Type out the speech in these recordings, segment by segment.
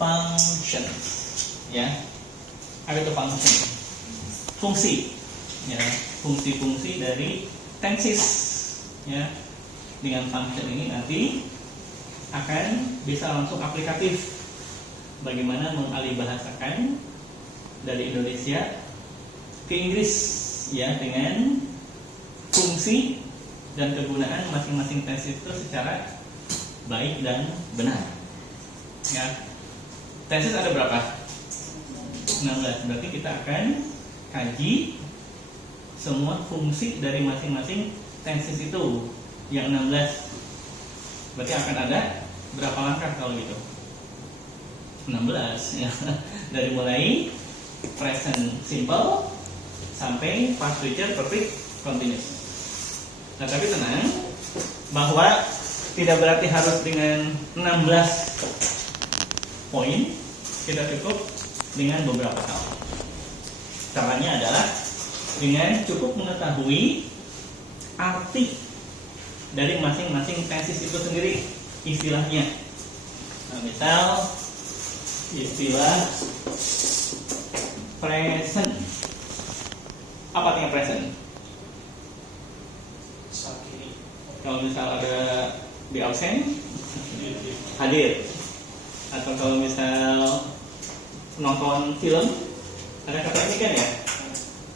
function. Ya, apa itu function? Fungsi. Ya, fungsi-fungsi dari tenses. Ya, dengan function ini nanti akan bisa langsung aplikatif. Bagaimana mengalihbahasakan dari Indonesia ke Inggris, ya, dengan fungsi dan kegunaan masing-masing tenses itu secara baik dan benar. Ya, tenses ada berapa? 16. Berarti kita akan kaji semua fungsi dari masing-masing tenses itu yang 16. Berarti akan ada berapa langkah kalau gitu? 16 ya. Dari mulai present simple sampai past future perfect continuous. Nah, tapi tenang, bahwa tidak berarti harus dengan 16 poin. Kita cukup dengan beberapa hal. Caranya adalah dengan cukup mengetahui arti dari masing-masing tenses itu sendiri, istilahnya. Nah, misal istilah present. Apa artinya present? Kalau misal ada di absen, hadir. Atau kalau misal nonton film, ada kata ini kan ya,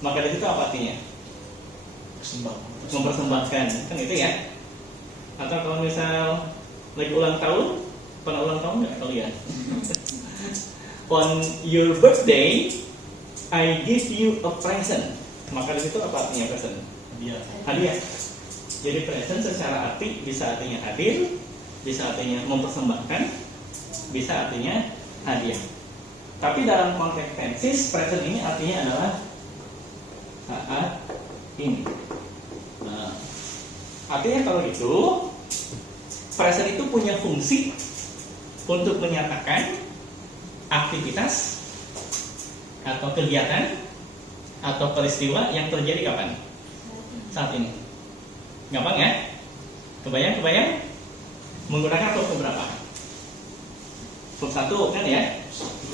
maka dari situ apa artinya? Mempersembahkan, kan itu ya. Atau kalau misal lagi ulang tahun, pernah ulang tahun nggak kalian? On your birthday, I give you a present. Maka di situ apa artinya present? Hadiah. Jadi present secara arti bisa artinya hadir, bisa artinya mempersembahkan, bisa artinya hadiah. Tapi dalam konteks tenses, present ini artinya adalah saat ini. Nah, artinya kalau itu, present itu punya fungsi untuk menyatakan aktivitas atau kegiatan atau peristiwa yang terjadi kapan? Saat ini. Gampang ya? Kebayang? Menggunakan verb berapa? Verb 1 kan ya?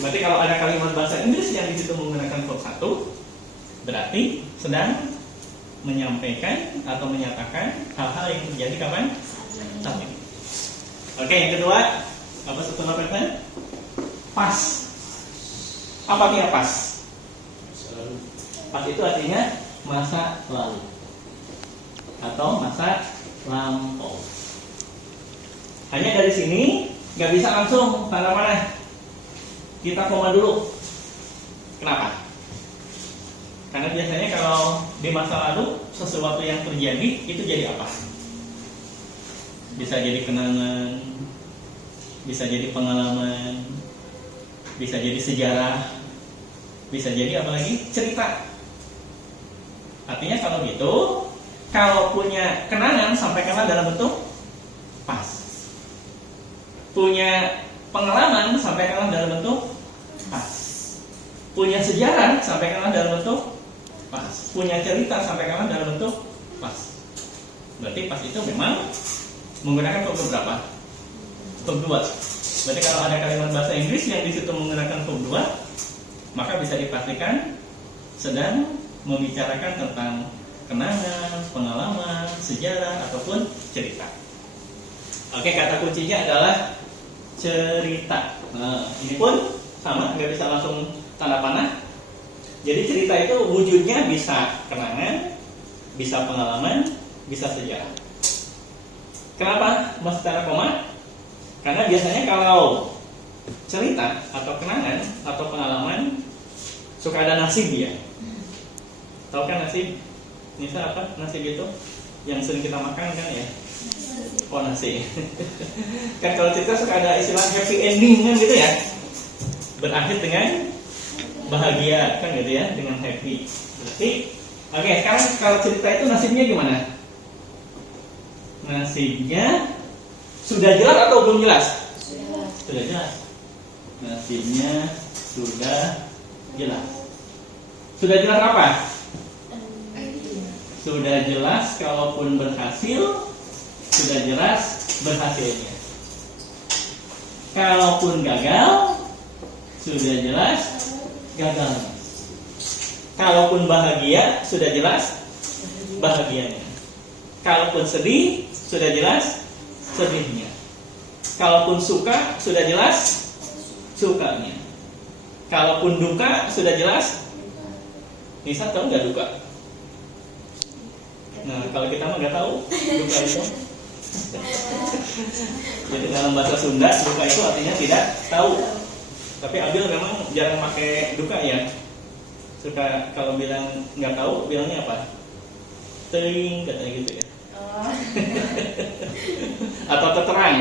Berarti kalau ada kalimat bahasa Inggris yang di situ menggunakan verb 1, berarti sedang menyampaikan atau menyatakan hal-hal yang terjadi kapan? Saat ini. Oke, yang kedua, apa setelah present? Past. Apa artinya past? Past itu artinya masa lalu atau masa lampau. Hanya dari sini nggak bisa langsung tanda mana. Kita koma dulu. Kenapa? Karena biasanya kalau di masa lalu sesuatu yang terjadi itu jadi apa? Bisa jadi kenangan, bisa jadi pengalaman, bisa jadi sejarah, bisa jadi apa lagi? Cerita. Artinya kalau gitu, kalau punya kenangan sampaikanlah dalam bentuk past. Punya pengalaman sampaikanlah dalam bentuk past. Punya sejarah sampaikanlah dalam bentuk past. Punya cerita sampaikanlah dalam bentuk past. Berarti past itu memang menggunakan verb berapa? Verb 2. Berarti kalau ada kalimat bahasa Inggris yang di situ menggunakan verb 2, maka bisa dipastikan sedang membicarakan tentang kenangan, pengalaman, sejarah ataupun cerita. Oke, kata kuncinya adalah cerita. Nah, ini pun sama, nggak bisa langsung tanda panah. Jadi cerita itu wujudnya bisa kenangan, bisa pengalaman, bisa sejarah. Kenapa masih tanda koma? Karena biasanya kalau cerita atau kenangan atau pengalaman suka ada nasib ya. Tahu kan nasib? Misal apa nasib itu? Yang sering kita makan kan ya? Oh, nasi. Kan kalau cerita suka ada istilah happy ending kan gitu ya. Berakhir dengan bahagia kan gitu ya, dengan happy. Berarti oke, sekarang kalau cerita itu nasibnya gimana? Nasibnya sudah jelas atau belum jelas? Sudah jelas. Nasibnya sudah jelas. Sudah jelas apa? Sudah jelas kalaupun berhasil, sudah jelas berhasilnya. Kalaupun gagal, sudah jelas gagal. Kalaupun bahagia, sudah jelas bahagianya. Kalaupun sedih, sudah jelas sedihnya. Kalaupun suka, sudah jelas sukanya. Kalaupun duka, sudah jelas. Nisa tahu nggak duka? Nah, kalau kita mah nggak tahu duka itu. Jadi dalam bahasa Sunda, duka itu artinya tidak tahu. Tapi Abil memang jarang pakai duka ya. Suka kalau bilang nggak tahu, bilangnya apa? Teuing katanya gitu ya. Atau terang.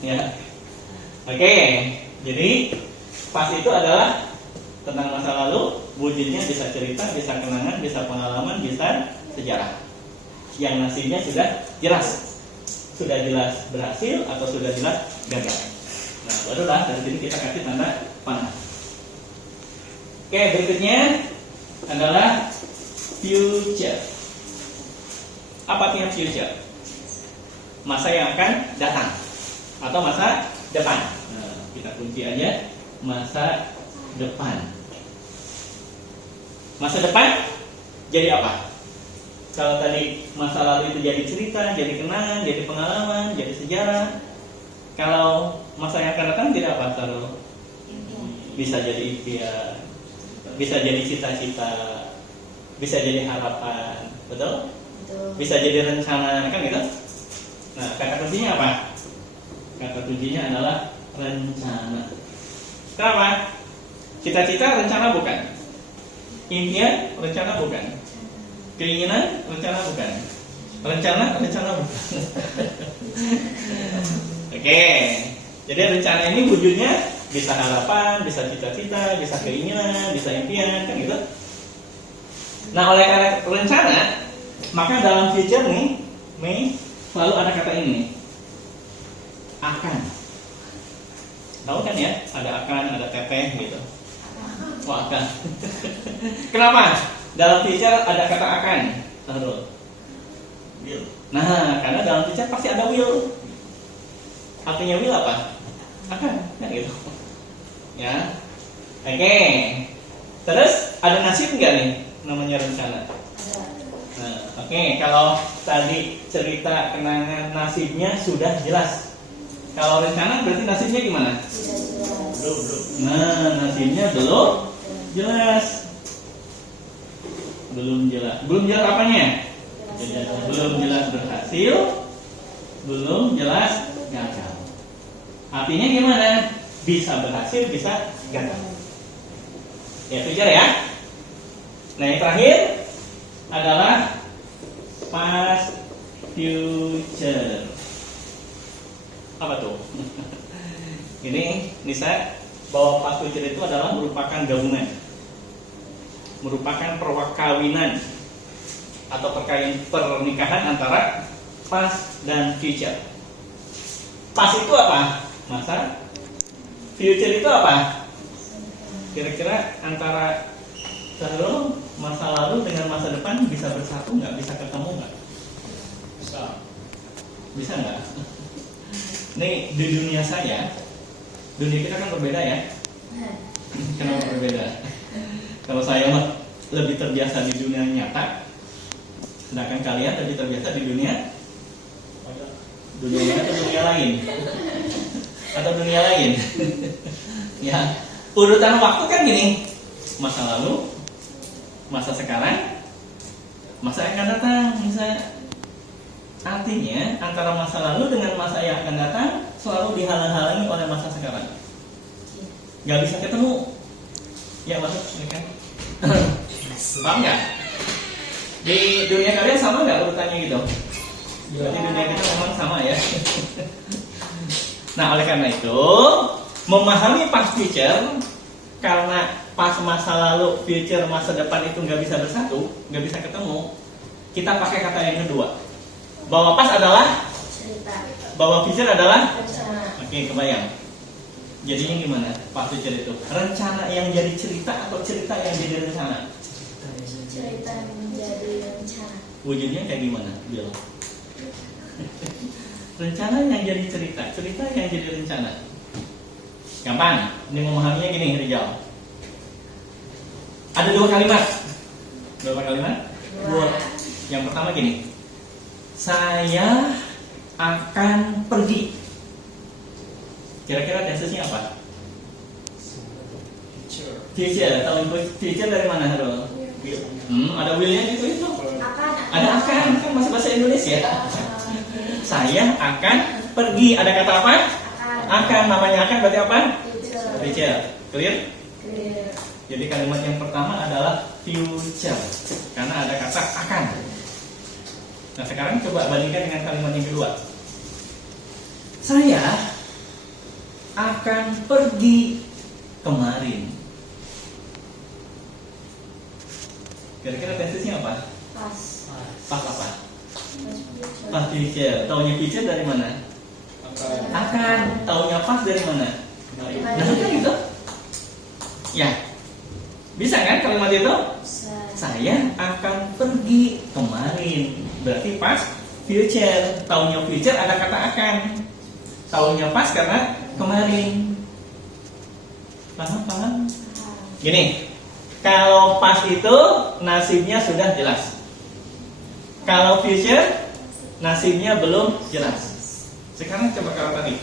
Ya. Oke, jadi pas itu adalah tentang masa lalu. Wujudnya bisa cerita, bisa kenangan, bisa pengalaman, bisa sejarah. Yang nasibnya sudah jelas. Sudah jelas berhasil atau sudah jelas gagal. Nah, barulah dari sini kita kasih tanda panah. Oke, berikutnya adalah future. Apa artinya future? Masa yang akan datang atau masa depan. Nah, kita kunci aja masa depan. Masa depan jadi apa? Kalau tadi masa lalu itu jadi cerita, jadi kenangan, jadi pengalaman, jadi sejarah. Kalau masa yang akan datang tidak apa? Kalau bisa jadi impian, bisa jadi cita-cita, bisa jadi harapan, betul? Bisa jadi rencana, kan gitu? Nah, kata kuncinya apa? Kata kuncinya adalah rencana. Kenapa? Cita-cita rencana bukan. Impian rencana bukan. Keinginan rencana bukan. Rencana bukan. Oke. Jadi rencana ini wujudnya bisa harapan, bisa cita-cita, bisa keinginan, bisa impian, kan gitu. Nah, oleh karena rencana, maka dalam future nih, selalu ada kata ini, akan. Tahu kan ya, ada akan, ada teteh gitu. Oh, akan. Kenapa? Dalam future ada kata akan. Tahu? Will. Nah, karena dalam future pasti ada will. Artinya will apa? Akan, kan gitu. Ya. Oke. Terus ada nasib nggak nih namanya rencana? Nah, oke. Kalau tadi cerita kenangan nasibnya sudah jelas. Kalau rencana berarti nasibnya gimana? Belum. Nah, nasibnya belum jelas. Belum jelas apanya? Belum jelas berhasil, belum jelas gagal. Artinya gimana? Bisa berhasil, bisa gagal. Ya, future ya. Nah, yang terakhir adalah past future. Apa tuh? Ini Nisa, bahwa past future itu adalah merupakan gabungan, merupakan perkawinan atau pernikahan antara past dan future. Past itu apa? Masa. Future itu apa? Kira-kira antara masa lalu dengan masa depan bisa bersatu nggak? Bisa ketemu nggak? Bisa nggak? Nih di dunia saya, dunia kita kan berbeda ya. Kenapa berbeda? Kalau saya mah lebih terbiasa di dunia nyata, sedangkan kalian lebih terbiasa di dunia mana atau dunia lain? Atau dunia lain? Ya, urutan waktu kan gini: masa lalu, masa sekarang, masa yang akan datang. Misalnya, artinya antara masa lalu dengan masa yang akan datang selalu dihalang-halangi oleh masa sekarang. Gak bisa ketemu. Ya, maksud kan? Paham nggak? Di dunia kalian sama nggak urutannya gitu? Berarti dunia kita memang sama ya. Nah, oleh karena itu, memahami past future, karena pas masa lalu, future, masa depan itu nggak bisa bersatu, nggak bisa ketemu, kita pakai kata yang kedua, bahwa past adalah cerita, bahwa future adalah rencana. Oke, kebayang. Jadinya gimana past future itu? Rencana yang jadi cerita atau cerita yang jadi rencana? Cerita yang menjadi rencana. Wujudnya kayak gimana, Bill? Rencana yang jadi cerita, cerita yang jadi rencana. Gampang. Ini memahaminya gini, Rizal. Ada dua kalimat. Berapa kalimat? Dua. Yang pertama gini. Saya akan pergi. Kira-kira tensesnya apa? Future. Tahu future dari mana, Harul? Ada will-nya gitu itu. Ada akan, kan masih bahasa Indonesia. Saya akan pergi. Ada kata apa? Akan. Namanya akan berarti apa? Future. Clear? Jadi kalimat yang pertama adalah future, karena ada kata akan. Nah sekarang coba bandingkan dengan kalimat yang kedua. Saya akan pergi kemarin. Kira-kira tensesnya apa? Pas. Pas apa? Pas future. Taunya future dari mana? Akan. Taunya pas dari mana? Nah kan gitu. Ya. Bisa kan kalimat itu? Saya akan pergi kemarin. Berarti pas future. Taunya future ada kata akan. Taunya pas karena kemarin. Paham? Gini. Kalau pas itu nasibnya sudah jelas. Kalau future nasibnya belum jelas. Sekarang coba kalau tadi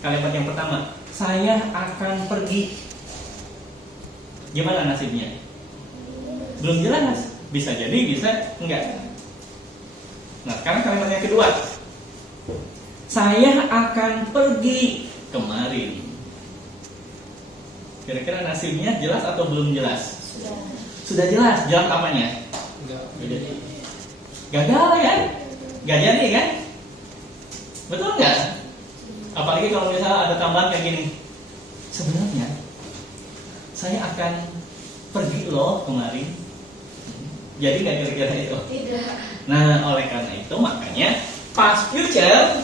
kalimat yang pertama, saya akan pergi. Gimana nasibnya? Belum jelas. Bisa jadi, bisa enggak. Nah, sekarang kalimat yang kedua. Saya akan pergi kemarin. Kira-kira nasibnya jelas atau belum jelas? Sudah jelas. Jelas apanya? Gagal kan? Gak jadi kan? Betul nggak? Apalagi kalau misalnya ada tambahan kayak gini. Sebenarnya saya akan pergi loh kemarin. Jadi nggak kira-kira itu? Tidak. Nah, oleh karena itu makanya past future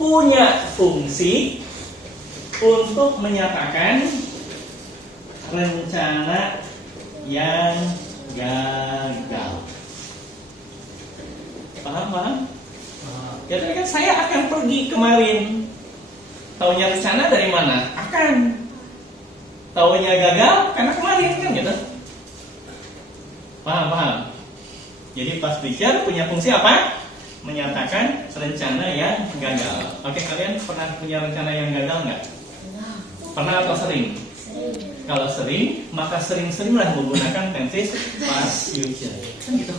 punya fungsi untuk menyatakan rencana yang gagal. Paham? Jadi kan saya akan pergi kemarin. Taunya rencana dari mana? Akan. Taunya gagal karena kemarin kan gitu. Paham? Jadi past future punya fungsi apa? Menyatakan rencana yang gagal. Oke, kalian pernah punya rencana yang gagal nggak? Pernah atau sering? Kalau sering, maka sering-seringlah menggunakan tenses past future. Kan gitu.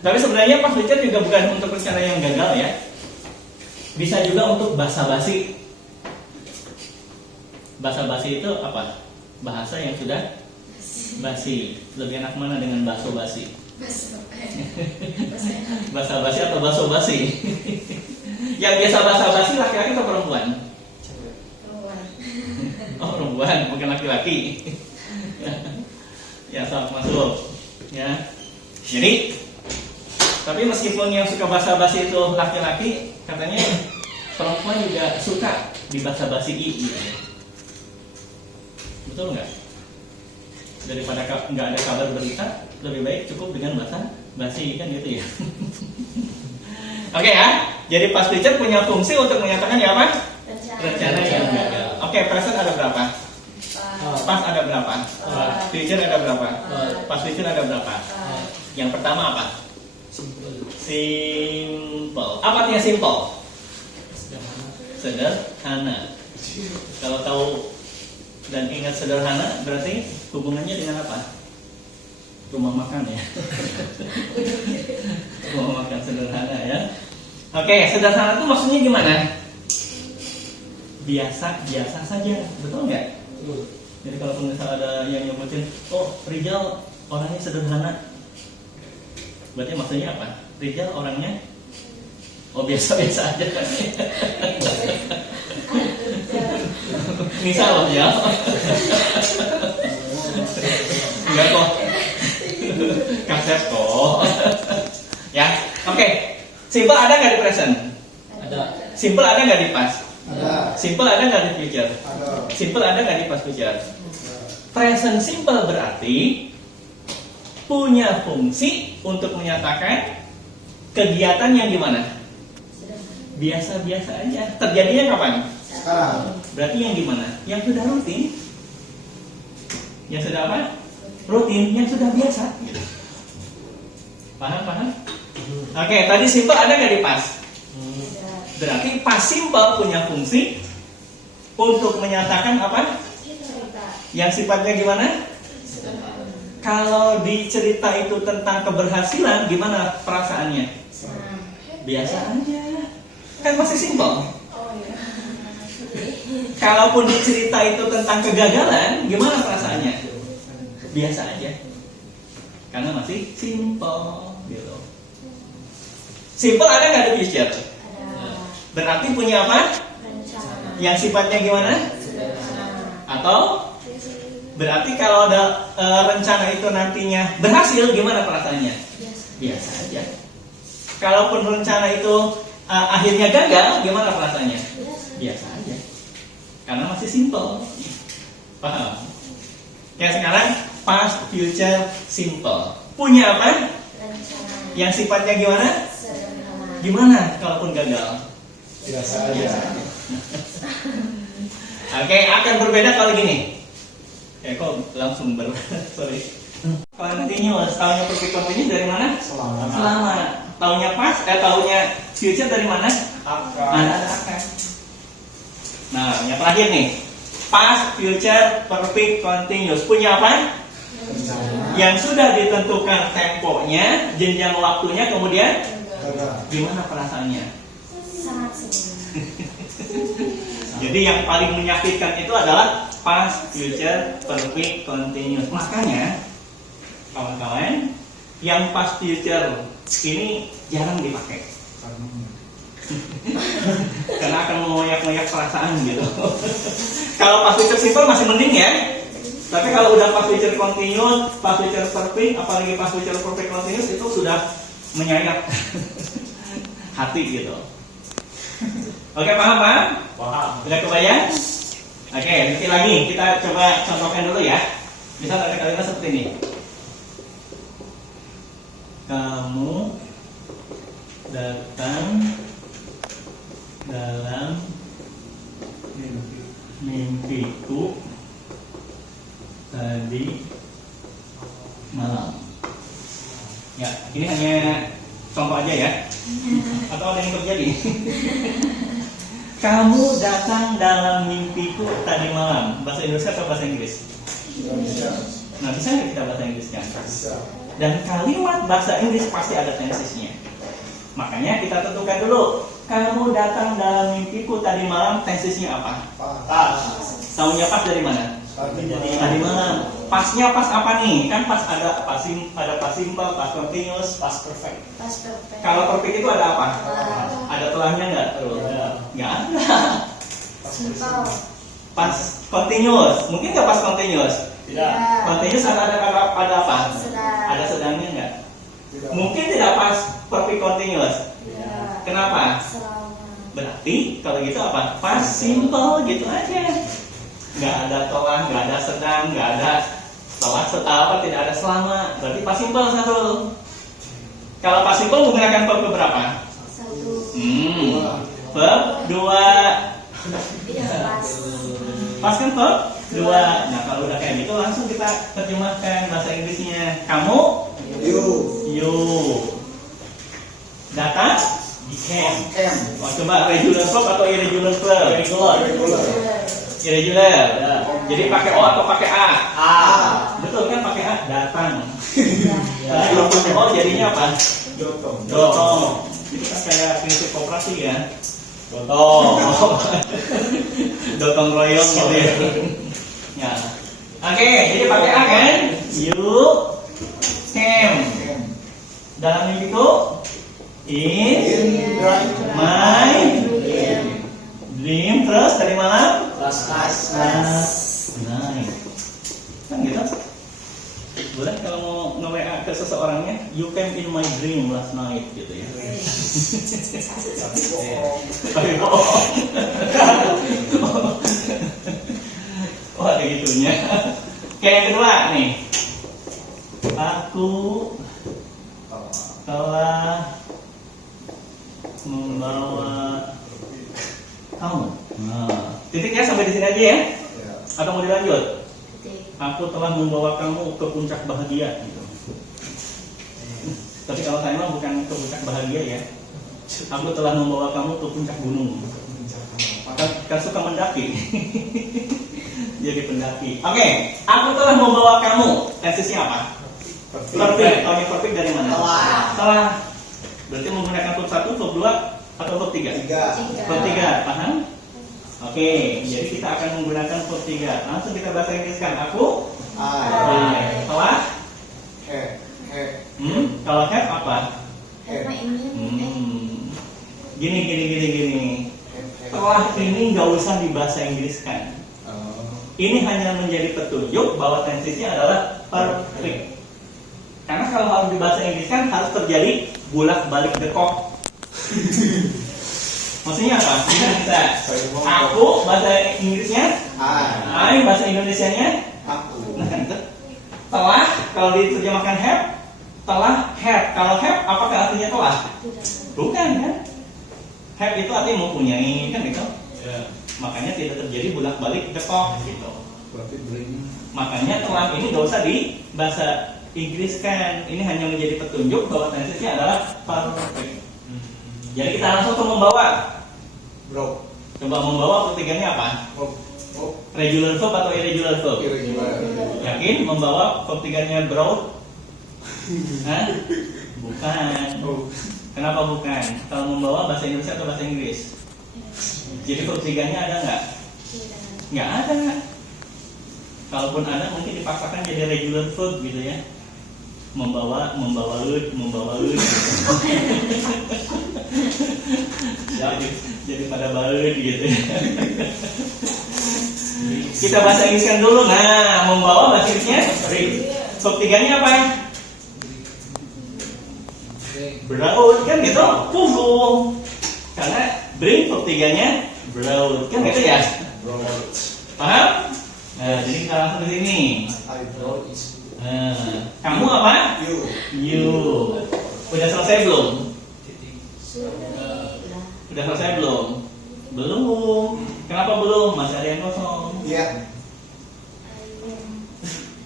Tapi sebenarnya past future juga bukan untuk rencana yang gagal ya. Bisa juga untuk basa-basi. Basa-basi itu apa? Bahasa yang sudah basi. Lebih enak mana dengan basa-basi? Basa-basi atau baso-basi? Yang biasa basa-basi laki-laki atau perempuan? Oh, perempuan, bukan laki-laki. Ya, masuk. Ya. Jadi, tapi meskipun yang suka basa-basi itu laki-laki, katanya perempuan juga suka di basa-basi gitu. Betul nggak? Daripada nggak ada kabar berita, lebih baik cukup dengan basa-basi kan gitu ya. Oke ya. Jadi past future punya fungsi untuk menyatakan ya apa? Rencana yang gagal. Oke, present ada berapa? Past ada berapa? Future ada berapa? Past future ada berapa? Yang pertama apa? Simple. Apa artinya simple? Sederhana. Kalau tahu dan ingat sederhana, berarti hubungannya dengan apa? Rumah makan ya. Rumah makan sederhana ya. Oke, sederhana itu maksudnya gimana? Biasa saja, betul nggak? Jadi kalau misalnya ada yang nyebutin, oh Rizal orangnya sederhana, berarti maksudnya apa? Rizal orangnya, oh biasa-biasa aja. Misal loh ya. Enggak kok. Kaset kok. Ya, oke. Simple ada nggak di present? Ada. Simple ada nggak di past? Ada. Simple ada nggak di future? Ada. Simple ada nggak di past future? Present simple berarti punya fungsi untuk menyatakan kegiatan yang gimana? Biasa-biasa aja. Terjadinya kapan? Sekarang. Berarti yang gimana? Yang sudah rutin. Yang sudah apa? Rutin, yang sudah biasa. Paham? Oke, tadi simple ada nggak di pas? Berarti pas simple punya fungsi untuk menyatakan apa? Yang sifatnya gimana? Kalau di cerita itu tentang keberhasilan, gimana perasaannya? Biasa aja. Kan masih simple. Kalaupun di cerita itu tentang kegagalan, gimana perasaannya? Biasa aja. Karena masih simple gitu. Simple ada nggak di future? Berarti punya apa? Yang sifatnya gimana? Atau berarti kalau ada rencana itu nantinya berhasil, gimana perasaannya? Biasa aja. Kalaupun rencana itu akhirnya gagal, gimana perasaannya? Biasa aja. Karena masih simple. Paham? Ya sekarang past, future, simple. Punya apa? Yang sifatnya gimana? Gimana kalaupun gagal? Biasa aja. Oke, akan berbeda kalau gini. Kok langsung sorry. Continuous, taunya perfect continuous dari mana? Selama. Taunya past, taunya future dari mana? Akan. Akan. Nah, yang terakhir nih. Past, future, perfect continuous. Punya apa? Yang sudah ditentukan temponya, jenjang waktunya, kemudian gimana perasaannya? Sangat sedih. Jadi yang paling menyakitkan itu adalah past, future, perfect, continuous. Makanya kawan-kawan, yang past future ini jarang dipakai. Karena akan mengoyak-ngoyak perasaan gitu. Kalau past future simple masih mending ya. Tapi kalau udah past future continuous, past future perfect, apalagi past future perfect continuous itu sudah menyayat hati gitu. Oke, paham Pak? Paham. Udah kebayang? Oke, nanti lagi kita coba contohkan dulu ya. Misal ada kalimat seperti ini. Kamu datang dalam mimpiku tadi malam. Ya, ini hanya contoh aja ya. Atau ada yang terjadi? Kamu datang dalam mimpiku tadi malam. Bahasa Indonesia atau bahasa Inggris? Indonesia. Nah, bisa nggak kita bahasa Inggrisnya? Bisa. Dan kalimat bahasa Inggris pasti ada tensisnya. Makanya kita tentukan dulu. Kamu datang dalam mimpiku tadi malam, tensisnya apa? Pas. Taunya pas dari mana? Tadi malam. Pasnya pas apa nih? Kan pas ada pas simple, pas continuous, pas perfect. Pas perfect. Kalau perfect itu ada apa? Telah. Ada telahnya nggak? Nggak ada. Simple. Pas continuous, mungkin nggak pas continuous? Tidak. Continuous ada apa? Sedang. Ada sedangnya nggak? Tidak. Mungkin tidak pas perfect continuous. Tidak. Kenapa? Selama. Berarti kalau gitu apa? Pas simple gitu aja. Nggak ada telah, nggak ada sedang, nggak ada telah apa, tidak ada selama. Berarti pas simple satu. Kalau pas simple menggunakan verb berapa? Satu. Verb dua. Tidak pas. Pas kan verb dua. Nah kalau udah kayak gitu langsung kita terjemahkan bahasa Inggrisnya. Kamu you datang came. Oh, coba regular verb atau irregular verb? Irregular. Ya. Jadi pakai O atau pakai A? Betul kan pakai A? Datang. Nah, kalau pakai O jadinya apa? Dotong. Ini kan kayak prinsip koperasi ya. Dotong royong gitu ya. Ya. Oke, jadi pakai A kan? You came. Dalam mimpiku in my dream. Terus dari malam last night. Kan gitu. Boleh kalau mau nge-WA ke seseorangnya, you came in my dream last night gitu ya. Tapi bohong. Oh ada gitunya. Oke, yang kedua nih. Aku telah membawa kamu. Nah, Titiknya sampai di sini aja ya. Ya. Atau mau dilanjut? Titik. Aku telah membawa kamu ke puncak bahagia gitu. Tapi kalau saya mah bukan ke puncak bahagia ya. Aku telah membawa kamu ke puncak gunung. Kan suka mendaki. Jadi pendaki. Oke, aku telah membawa kamu. Tensisnya apa? Perfect. Kalau perfect dari mana? Telah. Berarti menggunakan verb 1, verb 2 atau verb 3? Verb 3, paham? Oke, jadi kita akan menggunakan verb 3. Langsung kita bahasa Inggriskan. Aku telah. Kalau have apa? Karena ini Gini. Telah ini nggak usah dibahasa Inggriskan. Ini hanya menjadi petunjuk bahwa tensisnya adalah perfect. Karena kalau harus dibahasa Inggriskan harus terjadi bolak-balik dekok. Maksudnya apa? Bisa. Aku bahasa Inggrisnya, I bahasa Indonesianya. Nah, itu. Telah kalau diterjemahkan have, telah have. Kalau have apakah artinya telah? Bukan kan? Have itu artinya mempunyai kan gitu. Makanya tidak terjadi bolak-balik dekok gitu. Makanya telah ini gak usah dibahasa Inggriskan. Ini hanya menjadi petunjuk bahwa tensisnya adalah perfect. Jadi kita langsung ke membawa. Coba membawa pertiganya apa? Regular verb atau irregular verb? Yakin? Membawa pertiganya brought? Hah? Bukan. Kenapa bukan? Kalau membawa bahasa Indonesia atau bahasa Inggris? Jadi verb tiganya ada nggak? Nggak ada. Kalaupun ada mungkin dipaksakan jadi regular verb gitu ya. Membawa jadi pada baut gitu. Kita bahasa Inggriskan dulu. Nah, membawa bahasa Inggrisnya verb tiganya apa? Brought kan gitu. Punggung. Karena bring verb tiganya brought kan gitu ya. Paham? Nah, jadi kita langsung ke sini. Kamu apa? You. Udah selesai belum? Udah selesai belum? Belum. Kenapa belum? Masih ada yang kosong.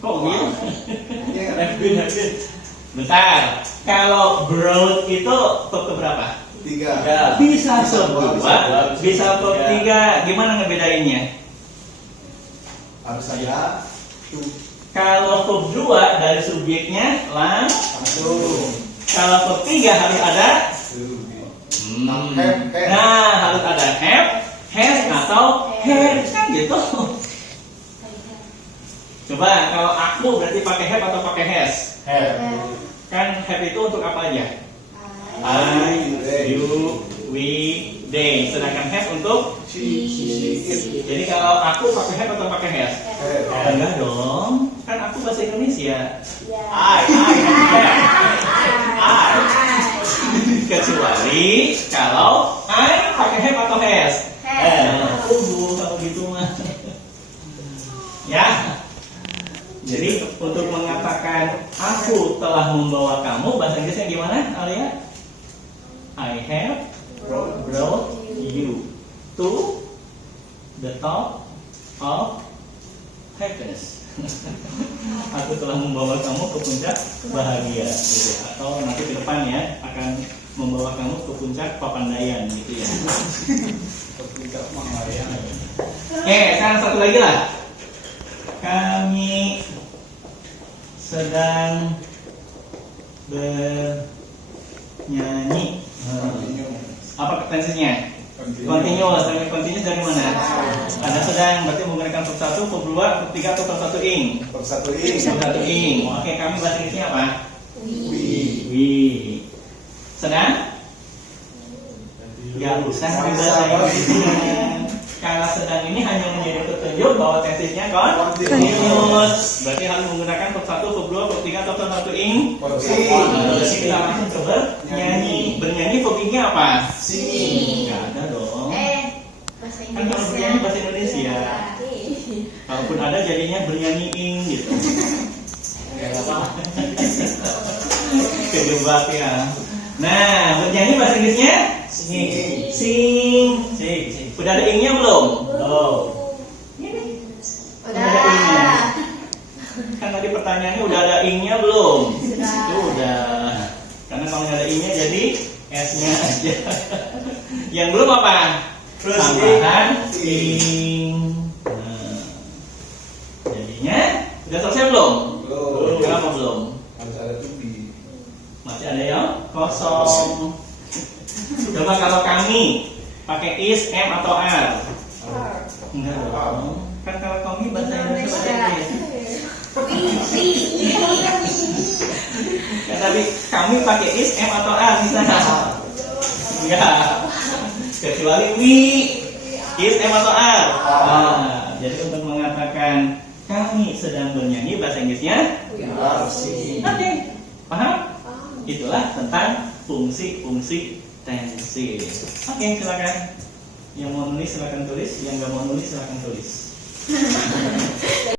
Kok gitu? Bentar. Kalau brought itu verb keberapa? 3. Bisa verb 2, bisa verb 3. Gimana ngebedainnya? Harus ada Kalau verb 2 dari subjeknya langsung. Kalau verb 3 harus ada Nah, harus ada have, has atau had kan gitu. Coba kalau aku berarti pakai have atau pakai has? Kan have itu untuk apa aja? I, you, we, they. Sedangkan has untuk jadi kalau aku pakai have atau pakai has? Enggak dong. Kan aku bahasa Indonesia. Kecuali kalau I pakai have atau has. Kalau gitu mah. Ya. Jadi untuk mengatakan aku telah membawa kamu, bahasa Inggrisnya gimana, Alia? I have brought you to the top of happiness. Aku telah membawa kamu ke puncak bahagia, gitu ya. Atau nanti ke depan ya akan membawa kamu ke puncak papandayan, gitu ya. Sekarang satu lagi lah. Kami sedang bernyanyi. Apa tensinya? Continuous. Continuous dari mana? Ada sedang, berarti menggunakan verb 1, verb 2, verb 3 atau verb 1 ing? Verb 1 ing. Oke, kami bahasa Inggrisnya apa? We. Sedang? Gak usah bahasa Inggrisnya. Kalau sedang ini hanya menjadi petunjuk bahwa tensisnya continuous. Berarti harus menggunakan verb 1, verb 2, verb 3 atau verb 1 ing? Terus kita langsung coba nyanyi. Bernyanyi verb ingnya apa? Sing. Gak ada dong. Bahasa Kan kalau bernyanyi bahasa Indonesia. Kalaupun ada jadinya bernyanyi ing gitu. Gak apa. Kejebak ya. Nah, bernyanyi bahasa Inggrisnya? Sing. Udah ada ingnya belum? Belum. Ini. Udah. Kan tadi pertanyaannya udah ada ing-nya belum? Sudah. Sudah. Karena kalau nggak ada ing-nya jadi s-nya aja. Yang belum apa? Plus Tambahan ing. Nah, jadinya udah selesai belum? Belum. Kenapa belum? Harus ada tubi. Masih ada yang kosong. Coba kalau kami pakai is, m atau r? Enggak dong. Kan kalau kami bahasa Indonesia pakai is. Ya tapi kami pakai is, m atau r misalnya. Enggak. Kecuali we. Is, m atau r. Nah, jadi untuk mengatakan kami sedang bernyanyi bahasa Inggrisnya. Oke. Paham? Itulah tentang fungsi-fungsi tensi. Oke, silakan. Yang mau nulis silakan tulis, yang nggak mau nulis silakan tulis.